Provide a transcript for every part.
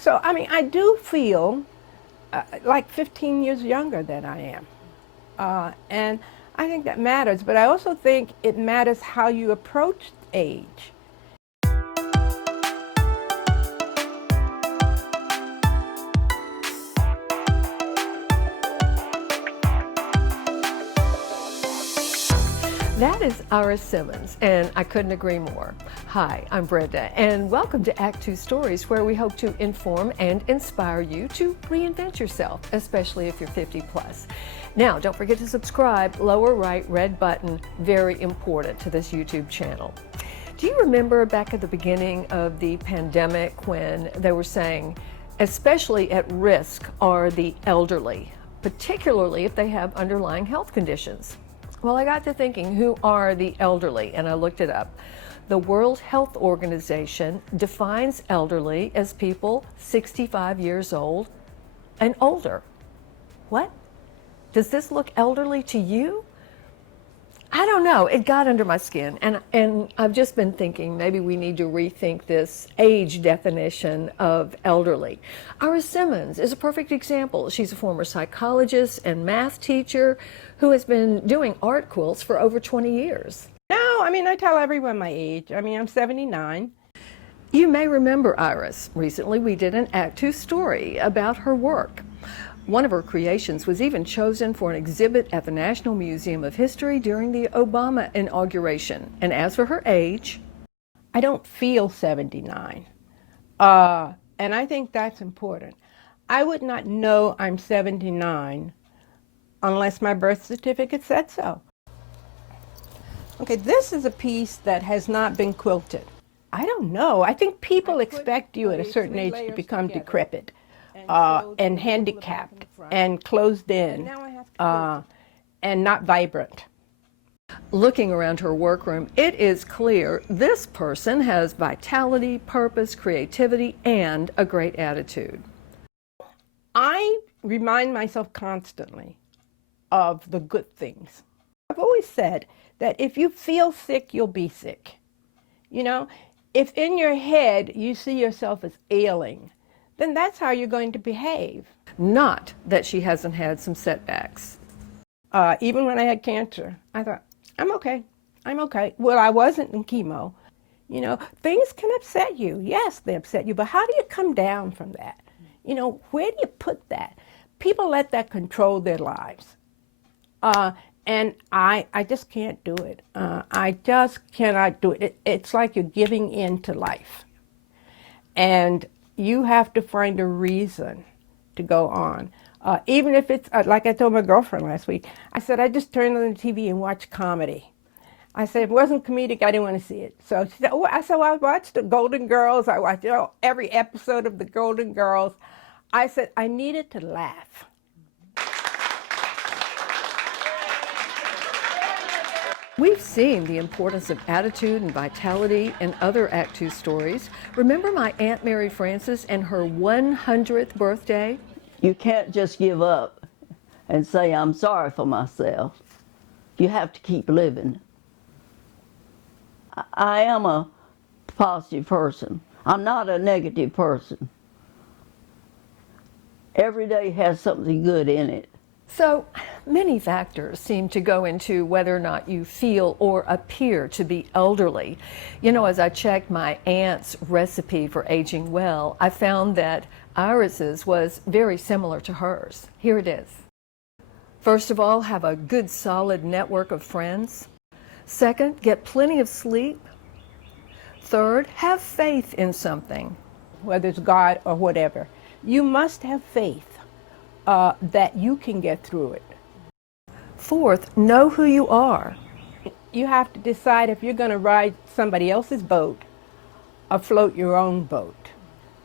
So, I mean, I do feel like 15 years younger than I am. And I think that matters, but I also think it matters how you approach age. That is Iris Simmons, and I couldn't agree more. Hi, I'm Brenda, and welcome to actTWO Stories, where we hope to inform and inspire you to reinvent yourself, especially if you're 50 plus. Now, don't forget to subscribe, lower right red button, very important to this YouTube channel. Do you remember back at the beginning of the pandemic when they were saying, especially at risk are the elderly, particularly if they have underlying health conditions? Well, I got to thinking, who are the elderly? And I looked it up. The World Health Organization defines elderly as people 65 years old and older. What? Does this look elderly to you? I don't know. It got under my skin. And I've just been thinking maybe we need to rethink this age definition of elderly. Iris Simmons is a perfect example. She's a former psychologist and math teacher who has been doing art quilts for over 20 years. No, I mean, I tell everyone my age. I mean, I'm 79. You may remember Iris. Recently, we did an actTWO story about her work. One of her creations was even chosen for an exhibit at the National Museum of History during the Obama inauguration. And as for her age, I don't feel 79. And I think that's important. I would not know I'm 79 unless my birth certificate said so. Okay, this is a piece that has not been quilted. I don't know. I think people expect you at a certain age to become decrepit and handicapped and closed in and not vibrant. Looking around her workroom, it is clear this person has vitality, purpose, creativity, and a great attitude. I remind myself constantly of the good things. I've always said that if you feel sick, you'll be sick. You know, if in your head you see yourself as ailing, then that's how you're going to behave. Not that she hasn't had some setbacks. Even when I had cancer, I thought, I'm okay. I'm okay. Well, I wasn't in chemo. You know, things can upset you. Yes, they upset you, but how do you come down from that? You know, where do you put that? People let that control their lives. And I just can't do it. I just cannot do it. It's like you're giving in to life. And you have to find a reason to go on. Even if it's, like I told my girlfriend last week, I said, I just turned on the TV and watched comedy. I said, if it wasn't comedic, I didn't want to see it. So she said, oh, I watched the Golden Girls. I watched every episode of the Golden Girls. I said, I needed to laugh. We've seen the importance of attitude and vitality in other actTWO stories. Remember my Aunt Mary Frances and her 100th birthday? You can't just give up and say, I'm sorry for myself. You have to keep living. I am a positive person. I'm not a negative person. Every day has something good in it. So many factors seem to go into whether or not you feel or appear to be elderly. You know, as I checked my aunt's recipe for aging well, I found that Iris's was very similar to hers. Here it is. First of all, have a good solid network of friends. Second, get plenty of sleep. Third, have faith in something. Whether it's God or whatever, you must have faith that you can get through it. Fourth, know who you are. You have to decide if you're going to ride somebody else's boat or float your own boat.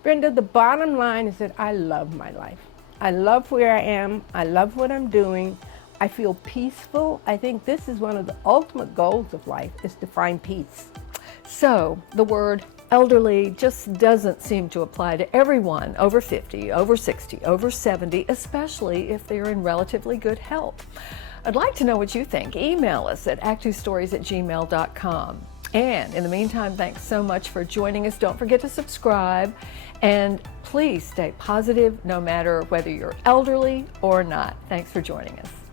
Brenda, the bottom line is that I love my life. I love where I am. I love what I'm doing. I feel peaceful. I think this is one of the ultimate goals of life, is to find peace. So the word elderly just doesn't seem to apply to everyone over 50, over 60, over 70, especially if they're in relatively good health. I'd like to know what you think. Email us at actTWOstories@gmail.com. And in the meantime, thanks so much for joining us. Don't forget to subscribe, and please stay positive no matter whether you're elderly or not. Thanks for joining us.